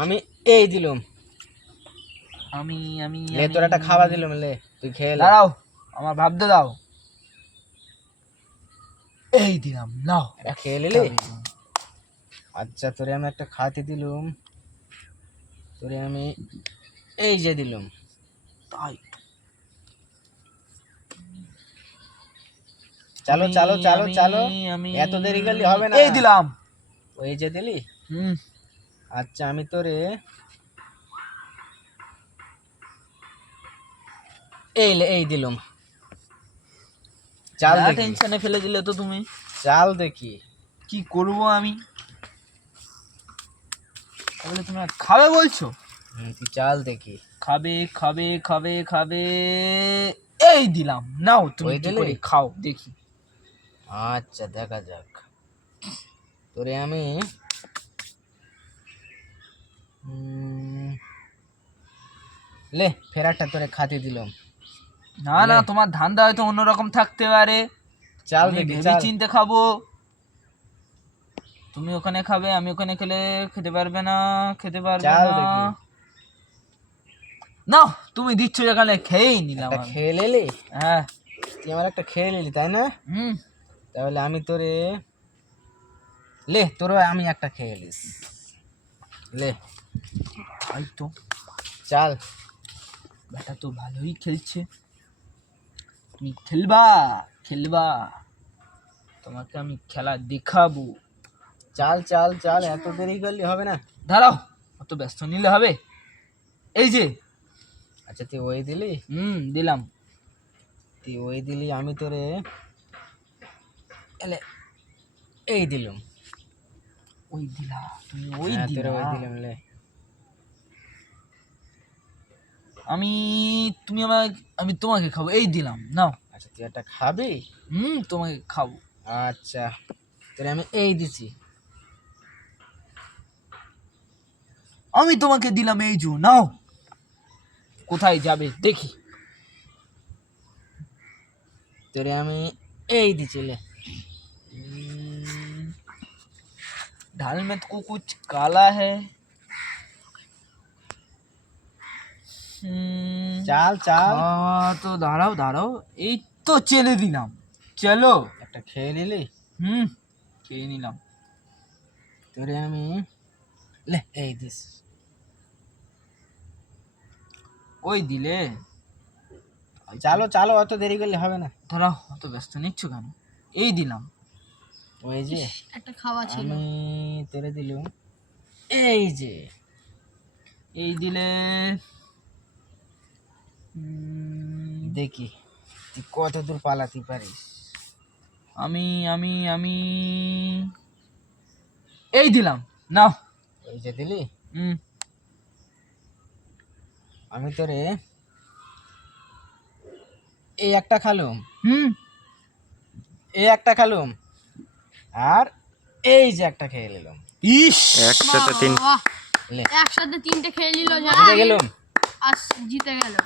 আমি এই দিলাম। আমি আমি লে তোর একটা খাওয়া দিলাম, লে তুই খেয়ে লে। দাঁড়াও, আমার ভাবতে দাও। এই দিলাম, নাও খেয়ে নিলি? আচ্ছা, তোরে আমি একটা খাতে দিলুম, তোরে আমি এই যে দিলুম। তাই চলো চলো চলো চলো, আমি এত দেরি করলে হবে না। এই দিলাম। ওই যে দিলি। আচ্ছা, আমি তোরে এই দিলুম। চাল দেখি। টেনশনে ফেলে দিলে তো তুমি। চাল দেখি কি করব আমি? তাহলে তুমি খাবে বলছো? তুই চাল দেখি। খাবে খাবে খাবে খাবে, এই দিলাম, নাও তুমি কি করে খাও দেখি। আচ্ছা, দেখা যাক। তোরে আমি লে ফেরাটা তোরে খাতে দিলাম। না না, তোমার ধান্দা হয়তো অন্যরকম থাকতে পারে। চাল আমি দেখি, ভেবে চাল। চিনতে খাবো। তুমি ওখানে খাবে, আমি ওখানে খেতে পারবে না, খেতে পারবে চাল না। দেখি। না, তুমি দিচ্ছ যেখানে খেয়েই নিলাম একটা আমি। খেয়ে নিলি? হ্যাঁ। তুই আমার একটা খেয়ে নিলি, তাই না? তাহলে আমি তোরে লে, তোরও আমি একটা খেয়ে নিস। লে, তাই তো। চাল। ব্যাটা তো ভালোই খেলছে। তুমি খেলবা খেলবা, তোমাকে আমি খেলা দেখাবো। চাল চাল চাল, এত দেরি করলে হবে না। দাঁড়াও, অত ব্যস্ত নিলে হবে। এই যে। আচ্ছা, তুই ওই দিলি? দিলাম। তুই ওই দিলি, আমি তোরে এলে এই দিলাম। ওই দিলা তুমি, ওই তোরে দিলা। ওই দিলাম, লে। আমি তোমাকে খাবো, এই দিলাম, নাও। আচ্ছা, তুই একটা খাবি? তোমাকে খাবো। আচ্ছা, তোরে আমি এই দিছি। আমি তোমাকে দিলাম, এই যে নাও। কোথায় যাবে দেখি। তোরে আমি এই দিছি, লে। ढाल में तो कुछ काला है। চাল চাল। তো দাঁড়াও দাঁড়াও, এই তো চেলে দিলাম। চলো, একটা খেয়ে নিলি? খেয়ে নিলাম। তোরে আমি লে এই দিস। ওই দিলে? চালো চালো, অত দেরি করলে হবে না। দাঁড়াও, অত ব্যস্ত নিচ্ছ কেন? এই দিলাম। ওই যে একটা খাওয়া ছিল, আমি তোরে দিলুম, এই যে। এই দিলে। দেখি তুই কত দূর পালাতে পারিস। আমি আমি আমি এই দিলাম, নাও। এই যে দিলি। আমি তোরে এই একটা খালুম, এই একটা খালুম, আর এই যে একটা খেয়ে নিলাম। ইস, একসাথে তিনটে খেয়ে নিল, গেলুম। আর জিতে গেল।